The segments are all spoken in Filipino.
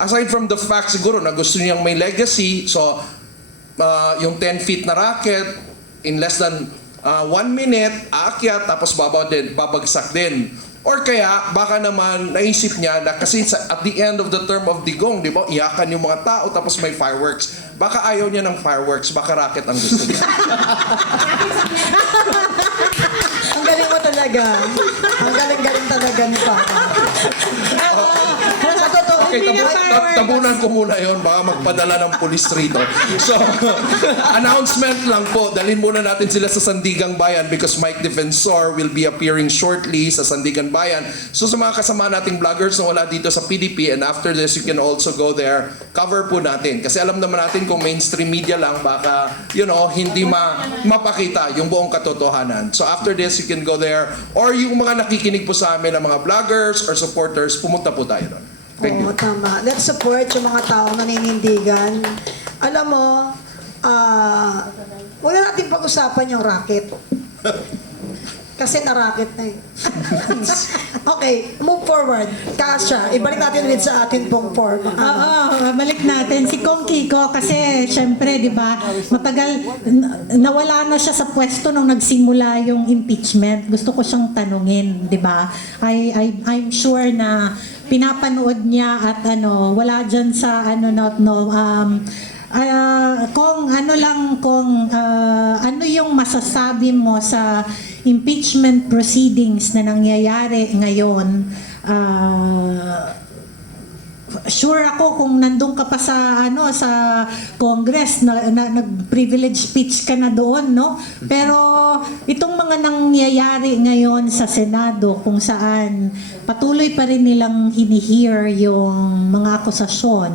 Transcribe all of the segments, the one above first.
aside from the fact siguro na gusto niyang may legacy, so yung 10 feet na racket, in less than 1 minute, aakyat, tapos babagsak din. Or kaya, baka naman naisip niya na kasi at the end of the term of Digong, di ba, iyakan yung mga tao tapos may fireworks. Baka ayaw niya ng fireworks, baka racket ang gusto niya. Ang galing mo talaga. Ang galing-galing talaga ni Papa. Sa totoo, Okay, tabunan ko muna yon, baka magpadala ng pulis rito. So, announcement lang po, dalhin muna natin sila sa Sandigang Bayan because Mike Defensor will be appearing shortly sa Sandigan Bayan. So sa mga kasama nating vloggers na wala dito sa PDP, and after this you can also go there, cover po natin. Kasi alam naman natin kung mainstream media lang, baka, hindi mapakita yung buong katotohanan. So after this, you can go there, or yung mga nakikinig po sa amin ng mga vloggers or supporters, pumunta po tayo doon. Thank you. Oo, tama. Let's support yung mga taong naninindigan. Alam mo, huwag na natin pag-usapan yung racket. Kasi na-racket na eh. Okay, move forward. Kasha, ibalik natin ulit sa atin pong form. Oo, balik natin si Kong Kiko kasi syempre, di ba, matagal, nawala na siya sa pwesto nung nagsimula yung impeachment. Gusto ko siyang tanungin, di ba? I'm sure na pinapanood niya at wala dyan sa ano yung masasabi mo sa impeachment proceedings na nangyayari ngayon? Sure ako kung nandun ka pa sa sa Congress na nag-privilege speech ka na doon, no? Pero itong mga nangyayari ngayon sa Senado kung saan patuloy pa rin nilang hinihear yung mga akusasyon.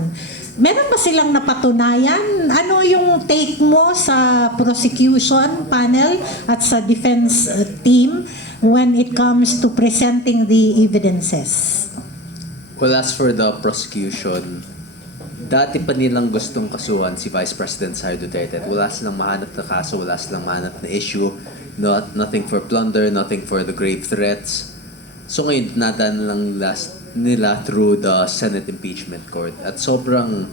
Meron ba silang napatunayan? Ano yung take mo sa prosecution panel at sa defense team when it comes to presenting the evidences? Well, as for the prosecution, dati pa nilang gustong kasuhan si Vice President Sara Duterte at wala silang mahanap na kaso, wala silang mahanap na issue, nothing for plunder, nothing for the grave threats. So ngayon, nadaan lang nila through the Senate Impeachment Court at sobrang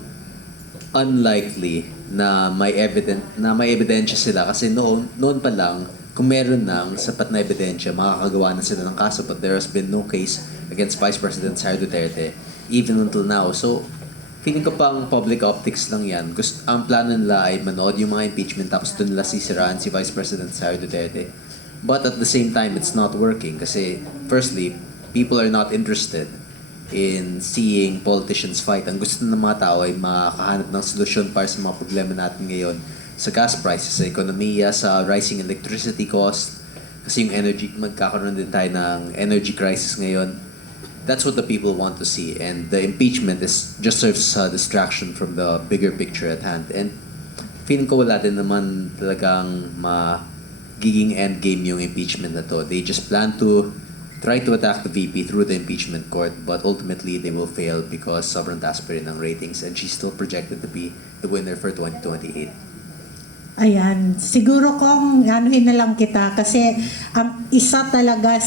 unlikely na may ebidensya sila kasi noon pa lang kung meron ng sapat na ebidensya makakagawa na sila ng kaso, but there has been no case against Vice President Sara Duterte even until now. So feeling ko pang public optics lang yan. Ang plano nila ay manood yung mga impeachment tapos doon nila sisiraan si Vice President Sara Duterte. But at the same time, it's not working kasi firstly, people are not interested in seeing politicians fight. Ang gusto ng mga tao ay makahanap ng solusyon para sa mga problema natin ngayon sa gas prices, sa ekonomiya, sa rising electricity cost. Kasi yung energy, magkakaroon din tayo ng energy crisis ngayon. That's what the people want to see. And the impeachment just serves as a distraction from the bigger picture at hand. And feeling ko wala din naman talagang magiging endgame yung impeachment na to. They just plan to try to attack the VP through the impeachment court, but ultimately they will fail because sobrang taas pa rin ang ratings and she's still projected to be the winner for 2028. Ayan, siguro kung anuhin na lang kita kasi ang isa talaga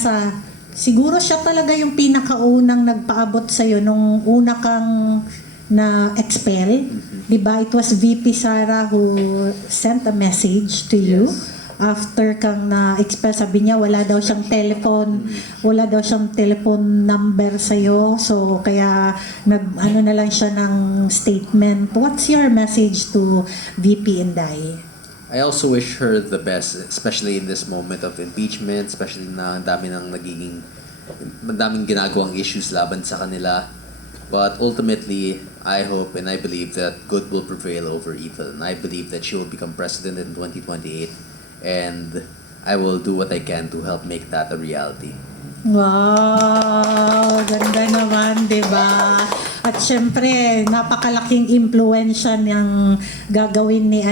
siguro siya talaga yung pinakaunang nagpaabot sa'yo nung una kang na-expel. Diba? It was VP Sara who sent a message to you. Yes. After kang na-expel, sabi niya wala daw siyang telephone number sa'yo. So, kaya nag-ano na lang siya ng statement. What's your message to VP Inday? I also wish her the best, especially in this moment of impeachment, especially na ang daming ginagawang issues laban sa kanila. But ultimately, I hope and I believe that good will prevail over evil. And I believe that she will become president in 2028. And I will do what I can to help make that a reality. Wow! Ganda naman, di ba? At syempre, napakalaking impluensya niyang gagawin ni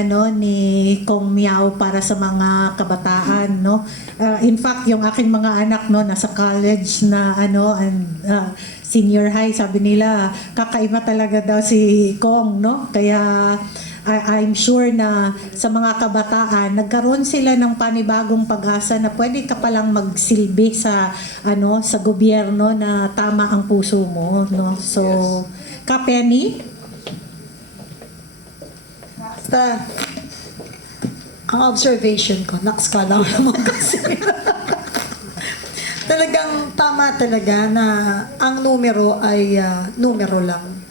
Kong Miao para sa mga kabataan, no? In fact, yung aking mga anak, no, nasa college na senior high, sabi nila, kakaiba talaga daw si Kong, no? Kaya I'm sure na sa mga kabataan, nagkaroon sila ng panibagong pag-asa na pwede ka palang magsilbi sa sa gobyerno na tama ang puso mo, no? So, Ka-Penny? Basta, ang observation ko, nakskala ko naman kasi. Talagang tama talaga na ang numero ay numero lang.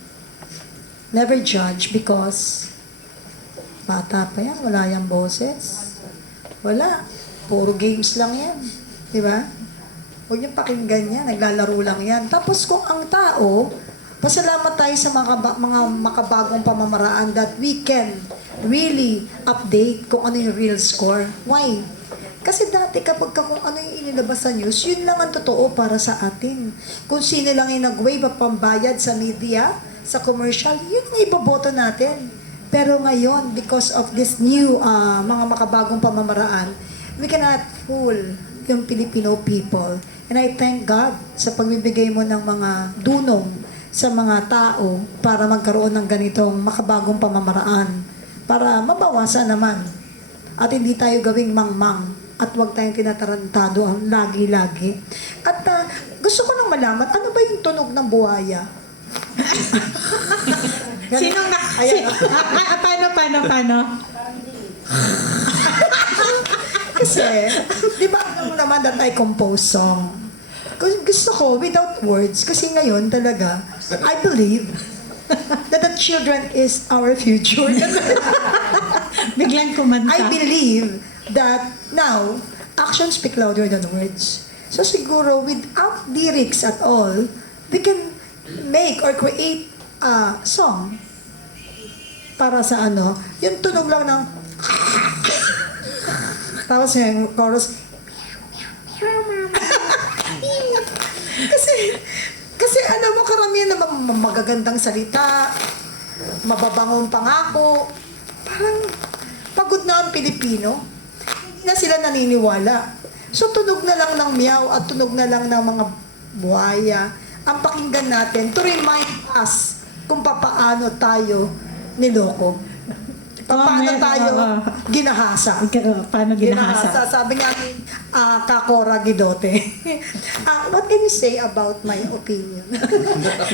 Never judge because bata pa yan, wala yung boses. Wala. Puro games lang yan. Di ba? Huwag niyong pakinggan yan, naglalaro lang yan. Tapos kung ang tao, pasalamat tayo sa mga makabagong pamamaraan that we can really update kung ano yung real score. Why? Kasi dati kapag kung ano yung inilabas sa news, yun lang ang totoo para sa atin. Kung sino lang yung nag-wave at pambayad sa media, sa commercial, yun ang iboboto natin. Pero ngayon, because of this new mga makabagong pamamaraan, we cannot fool yung Filipino people. And I thank God sa pagbibigay mo ng mga dunong sa mga tao para magkaroon ng ganitong makabagong pamamaraan para mabawasan naman at hindi tayo gawing mangmang at huwag tayong tinatarantado ang lagi-lagi. At gusto ko nang malaman, ano ba yung tunog ng buhaya? Sinong na... Ayan. Paano? Kasi, di ba alam mo naman that I compose song? Gusto ko, without words, kasi ngayon talaga, I believe that the children is our future. Biglang kumanta. I believe that now, actions speak louder than words. So siguro, without lyrics at all, we can make or create a song para sa ano, yung tunog lang ng tapos yung chorus kasi alam mo karamihan na magagandang salita, mababangong pangako, parang pagod na ang Pilipino, hindi na sila naniniwala. So tunog na lang ng meow at tunog na lang ng mga buhaya ang pakinggan natin to remind us kung paano tayo niloko. Paano tayo ginahasa. Paano ginahasa? Sabi nga ni Kakora Gidote. What can you say about my opinion?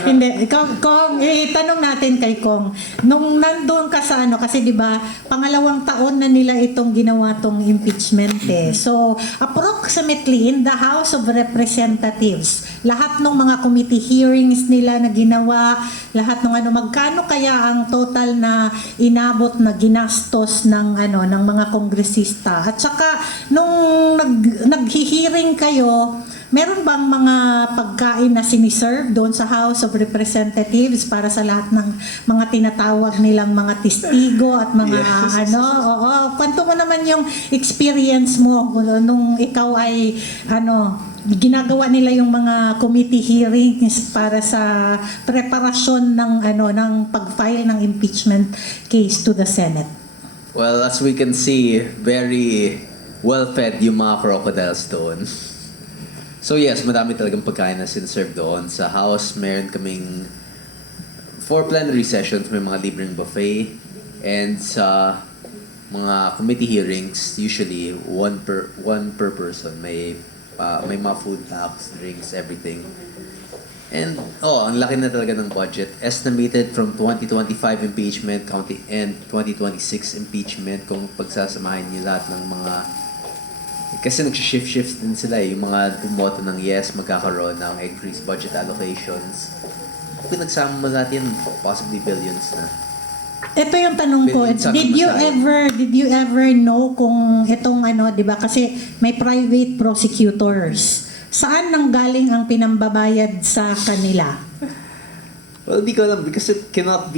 Hindi, Kong, itanong natin kay Kong. Nung nandoon ka sa ano, kasi di ba, pangalawang taon na nila itong ginawa tong impeachment eh. So, approximately in the House of Representatives, lahat ng mga committee hearings nila na ginawa, lahat ng ano, magkano kaya ang total na inabot na ginastos ng ano ng mga kongresista? At saka nung naghihiring kayo, meron bang mga pagkain na siniserve doon sa House of Representatives para sa lahat ng mga tinatawag nilang mga testigo at mga ano? Oo, kwento mo naman yung experience mo nung ikaw ay ano, ginagawa nila yung mga committee hearings para sa preparasyon ng ano ng pag-file ng impeachment case to the Senate. Well, as we can see, very well-fed yung mga crocodiles doon. So yes, madami talagang pagkain na sinserve doon. Sa House, meron kaming 4 plenary sessions, may mga libreng buffet. And sa mga committee hearings, usually one per person. May mga food packs, drinks, everything. And ang laki na talaga ng budget. Estimated from 2025 impeachment, county and 2026 impeachment kung pagsasamahin niyo lahat ng mga. Kasi nag-shift din sila eh. Yung mga bumoto ng yes, magkakaroon ng increased budget allocations. Kung pinagsama mo lahat yan, possibly billions na. Ito yung tanong ko. Did you ever know kung itong ano, 'di ba? Kasi may private prosecutors. Saan nanggaling ang pinambabayad sa kanila? Well, di ko alam because it cannot be